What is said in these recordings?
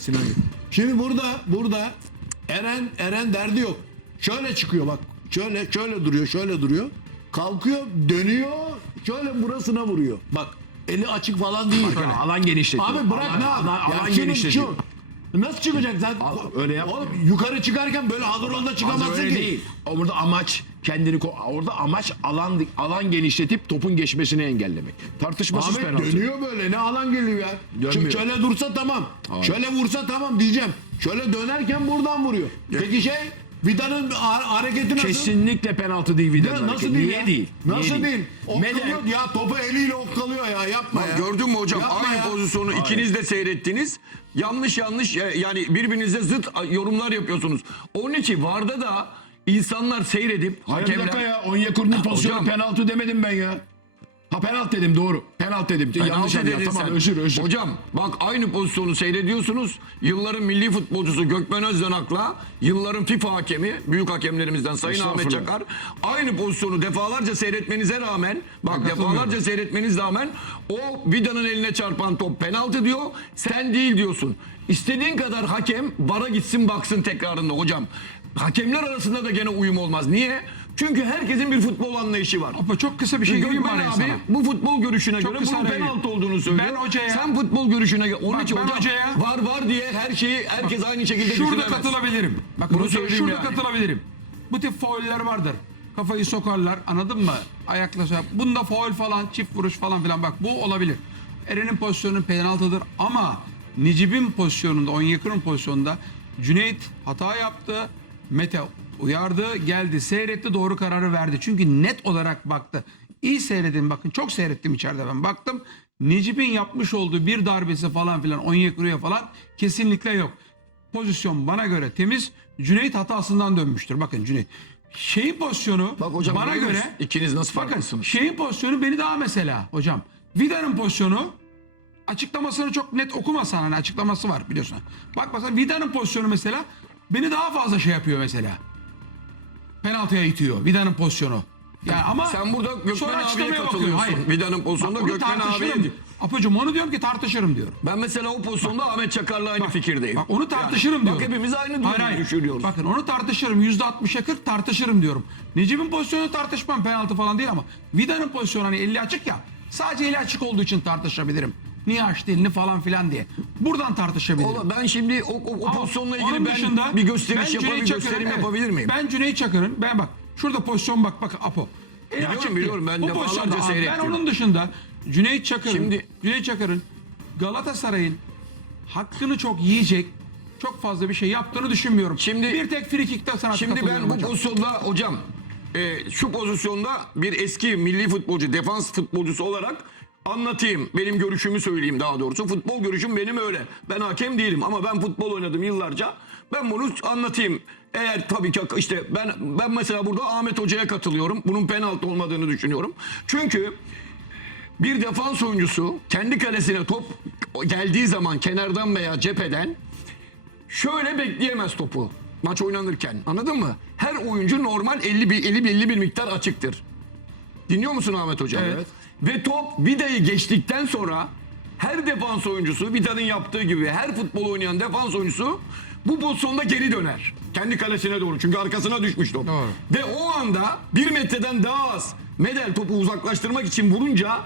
Sinan. Şimdi burada burada Eren Eren derdi yok. Şöyle çıkıyor bak. Şöyle şöyle duruyor, şöyle duruyor. Kalkıyor, dönüyor, şöyle burasına vuruyor. Bak eli açık falan değil. Ya, alan genişletiyor. Abi bırak alan, ne yap? Alan, alan genişletiyor. şu- Nasıl çıkacak sen? öyle yapma. Oğlum yukarı çıkarken böyle hazır olda Az çıkamazsın ki. değil. Orada amaç kendini orada amaç alan alan genişletip topun geçmesini engellemek. Tartışmasız Ahmet penaltı. dönüyor böyle ne alan geliyor ya. Dönmüyor. Şöyle dursa tamam. Şöyle vursa tamam diyeceğim. Şöyle dönerken buradan vuruyor. Peki şey Vida'nın ha- hareketi nasıl? Kesinlikle penaltı değil Vida'nın nasıl hareketi. değil Niye ya? değil? Nasıl Niye değil? Okkalıyor Medel- ya topu eliyle okkalıyor ya yapma ya. Gördün mü hocam? Yapma Aynı ya. pozisyonu ikiniz de seyrettiniz. Yanlış yanlış e, yani birbirinize zıt yorumlar yapıyorsunuz. Onun için Varda da insanlar seyredip Hayır bir dakika hakemler ya. Onyekuru'nun pozisyonu hocam. penaltı demedim ben ya. Ha penaltı dedim doğru. Penaltı dedim. Yanlış Penaltı anladım. dedin Tamam sen. özür özür. Hocam bak aynı pozisyonu seyrediyorsunuz. Yılların milli futbolcusu Gökmen Özdenak'la yılların FIFA hakemi, büyük hakemlerimizden Sayın Ahmet. Çakar aynı pozisyonu defalarca seyretmenize rağmen bak defalarca seyretmeniz rağmen o Vida'nın eline çarpan top penaltı diyor. Sen değil diyorsun. İstediğin kadar hakem vara gitsin baksın tekrarında hocam. Hakemler arasında da gene uyum olmaz. Niye? Çünkü herkesin bir futbol anlayışı var. Ama çok kısa bir şey Gökmen abi sana? bu futbol görüşüne Çok göre bunun penaltı olduğunu söylüyor. Ben hocaya- Sen futbol görüşüne göre. Onun Bak için ben hocam hocaya- var var diye her şeyi herkes aynı şekilde Şurada katılabilirim. Bakın Bunu söyleyeyim şurada yani. katılabilirim. Bu tip fauller vardır. Kafayı sokarlar anladın mı? Ayaklaşa. Bunda faul falan çift vuruş falan filan bak bu olabilir. Eren'in pozisyonu penaltıdır ama Nicip'in pozisyonunda Onyekuru'nun pozisyonunda Cüneyt hata yaptı. Mete uyardı geldi seyretti doğru kararı verdi. Çünkü net olarak baktı. İyi seyredin bakın çok seyrettim içeride ben baktım. Necip'in yapmış olduğu bir darbesi falan filan Onyekuru'ya falan kesinlikle yok pozisyon bana göre temiz. Cüneyt hatasından dönmüştür. Bakın Cüneyt. Şeyin pozisyonu Bak hocam bana görüyor göre musun? İkiniz nasıl bakın farklısınız? şeyin pozisyonu beni daha mesela hocam. Vida'nın pozisyonu açıklamasını çok net okumasan hani açıklaması var biliyorsun. Bak mesela Vida'nın pozisyonu mesela beni daha fazla şey yapıyor mesela. Penaltıya itiyor Vida'nın pozisyonu. Yani ama Sen burada Gökmen sonra abiye açıklamaya katılıyorsun. Hayır. Vida'nın pozisyonunda Bak, onu Gökmen tartışırım. abiye- Apocuğum onu diyorum ki tartışırım diyorum. Ben mesela o pozisyonda Ahmet Çakar'la aynı fikirdeyim. Bak onu tartışırım Yani, diyorum. Bak hepimiz aynı Hayır, hayır. düşünüyoruz. Bakın onu tartışırım. Yüzde 60'a 40 tartışırım diyorum. Necip'in pozisyonu tartışmam penaltı falan değil ama Vida'nın pozisyonu hani eli açık ya. Sadece eli açık olduğu için tartışabilirim. Niye açtı elini falan filan diye. Buradan tartışabilirim. Oğlum ben şimdi o, o, o pozisyonla ilgili ben dışında bir gösteriş ben yapabilir, Çakır'ın- gösterim evet, yapabilir miyim? Ben Cüneyt Çakır'ın ben bak şurada pozisyon bak bak Apo. Eli Biliyorum, açık biliyorum. Ben Bu pozisyonda Ben onun dışında Cüneyt Çakır'ın Şimdi- Cüneyt Çakır'ın Galatasaray'ın hakkını çok yiyecek çok fazla bir şey yaptığını düşünmüyorum. Şimdi- bir tek frikikte sana Şimdi ben bu hocam. pozisyonda hocam e, şu pozisyonda bir eski milli futbolcu, defans futbolcusu olarak anlatayım. Benim görüşümü söyleyeyim daha doğrusu. Futbol görüşüm benim öyle. Ben hakem değilim ama ben futbol oynadım yıllarca. Ben bunu anlatayım. Eğer tabii ki işte ben ben mesela burada Ahmet Hoca'ya katılıyorum. Bunun penaltı olmadığını düşünüyorum. Çünkü bir defans oyuncusu kendi kalesine top geldiği zaman kenardan veya cepheden şöyle bekleyemez topu maç oynanırken. Anladın mı? Her oyuncu normal 50 bir 50 belli bir miktar açıktır. Dinliyor musun Ahmet hocam? Evet. Ve top Vida'yı geçtikten sonra her defans oyuncusu Vida'nın yaptığı gibi her futbol oynayan defans oyuncusu bu pozisyonda geri döner. Kendi kalesine doğru. Çünkü arkasına düşmüş top. Doğru. Ve o anda bir metreden daha az medel topu uzaklaştırmak için vurunca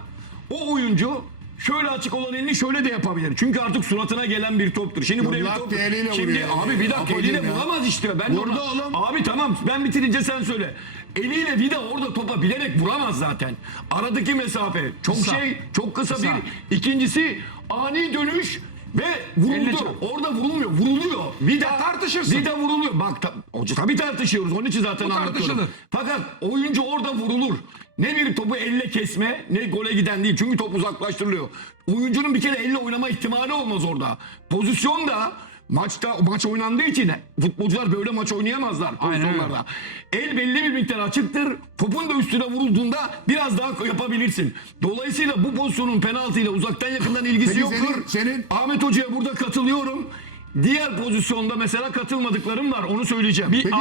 o oyuncu şöyle açık olan elini şöyle de yapabilir. Çünkü artık suratına gelen bir toptur. Şimdi buraya bir top. Şimdi vuruyor. abi bir dakika eliyle ya. vuramaz işte. Ben Vurdu ona- oğlum. Abi tamam ben bitirince sen söyle. Eliyle Vida orada topa bilerek vuramaz zaten. Aradaki mesafe çok Kısa. şey, çok kısa, Kısa. bir. İkincisi ani dönüş ve vuruldu. Orada vurulmuyor. Vuruluyor. Vida Ya tartışırsın. Vida vuruluyor. Bak ta, tabii tartışıyoruz. Onun için zaten Bu anlatıyorum. Fakat oyuncu orada vurulur. Ne bir topu elle kesme ne gole giden değil. Çünkü top uzaklaştırılıyor. Oyuncunun bir kere elle oynama ihtimali olmaz orada. Pozisyon da maçta maç oynandığı için futbolcular böyle maç oynayamazlar pozisyonlarda. El belli bir miktar açıktır. Topun da üstüne vurulduğunda biraz daha yapabilirsin. Dolayısıyla bu pozisyonun penaltıyla uzaktan yakından ilgisi Peki yoktur. senin- senin- Ahmet Hoca'ya burada katılıyorum. Diğer pozisyonda mesela katılmadıklarım var. Onu söyleyeceğim. Bir Peki